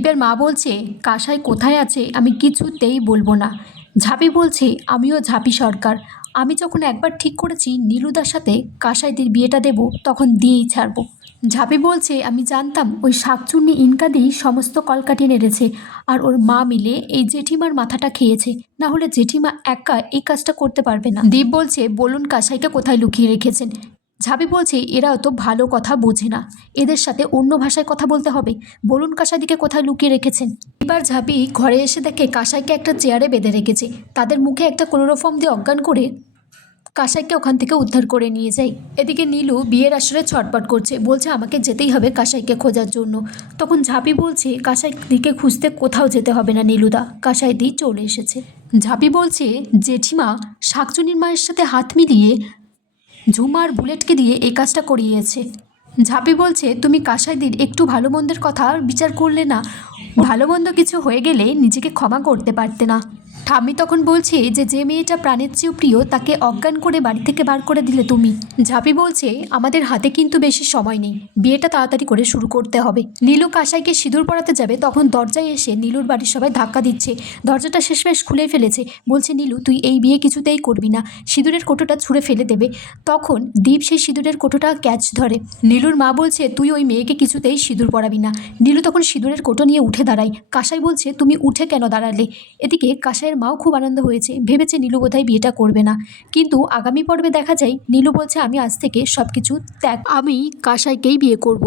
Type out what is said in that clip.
দীপের মা বলছে কাসাই কোথায় আছে আমি কিছুতেই বলবো না। ঝাঁপি বলছে আমিও ঝাঁপি সরকার, আমি যখন একবার ঠিক করেছি নীলুদার সাথে কাসাইদের বিয়েটা দেব তখন দিয়েই ছাড়বো। ঝাঁপি বলছে আমি জানতাম ওই শাকচুন্নি ইনকাদি সমস্ত কলকাঠি নেড়েছে আর ওর মা মিলে এই জেঠিমার মাথাটা খেয়েছে, না হলে জেঠিমা একা এই কাজটা করতে পারবে না। দীপ বলছে বলুন কাসাইকে কোথায় লুকিয়ে রেখেছেন। ঝাঁপি বলছে এরা অত ভালো কথা বোঝে না, এদের সাথে অন্য ভাষায় কথা বলতে হবে, বলুন কাসাইদিকে কোথায় লুকিয়ে রেখেছেন। এবার ঝাঁপি ঘরে এসে দেখে কাসাইকে একটা চেয়ারে বেঁধে রেখেছে, তাদের মুখে একটা ক্লোরোফর্ম দিয়ে অজ্ঞান করে কাসাইকে ওখান থেকে উদ্ধার করে নিয়ে যায়। এদিকে নীলু বিয়ের আসরে ছটপট করছে, বলছে আমাকে যেতেই হবে কাসাইকে খোঁজার জন্য। তখন ঝাঁপি বলছে কাসাই দিকে খুঁজতে কোথাও যেতে হবে না নীলুদা, কাসাই দি চলে এসেছে। ঝাঁপি বলছে জেঠিমা শাকচুনির মায়ের সাথে হাত মিলিয়ে ঝুমা আর বুলেটকে দিয়ে এই কাজটা করিয়েছে। ঝাঁপি বলছে তুমি কাসাইদির একটু ভালো মন্দের কথা বিচার করলে না, ভালো মন্দ কিছু হয়ে গেলে নিজেকে ক্ষমা করতে পারতে না। ঠাম্মি তখন বলছে যে মেয়েটা প্রাণের চেয়েও প্রিয় তাকে অজ্ঞান করে বাড়ি থেকে বার করে দিলে তুমি। ঝাঁপি বলছে আমাদের হাতে কিন্তু বেশি সময় নেই, বিয়েটা তাড়াতাড়ি করে শুরু করতে হবে। নীলু কাসাইকে সিঁদুর পরাতে যাবে তখন দরজায় এসে নীলুর বাড়ির সবাই ধাক্কা দিচ্ছে, দরজাটা শেষমেশ খুলে ফেলেছে। বলছে নীলু তুই এই বিয়ে কিছুতেই করবি না, সিঁদুরের কোটোটা ছুঁড়ে ফেলে দেবে। তখন দীপ সেই সিঁদুরের কোটোটা ক্যাচ ধরে। নীলুর মা বলছে তুই ওই মেয়েকে কিছুতেই সিঁদুর পরাবি না। নীলু তখন সিঁদুরের কোটো নিয়ে উঠে দাঁড়ায়। কাসাই বলছে তুমি উঠে কেন দাঁড়ালে। এদিকে কাসাইয়ের মাও খুব আনন্দ হয়েছে, ভেবেছে নীলু বোধহয় বিয়েটা করবে না, কিন্তু আগামী পর্বে দেখা যায় নীলু বলছে আমি আজ থেকে সব কিছু ত্যাগ, আমি কাসাইকেই বিয়ে করব।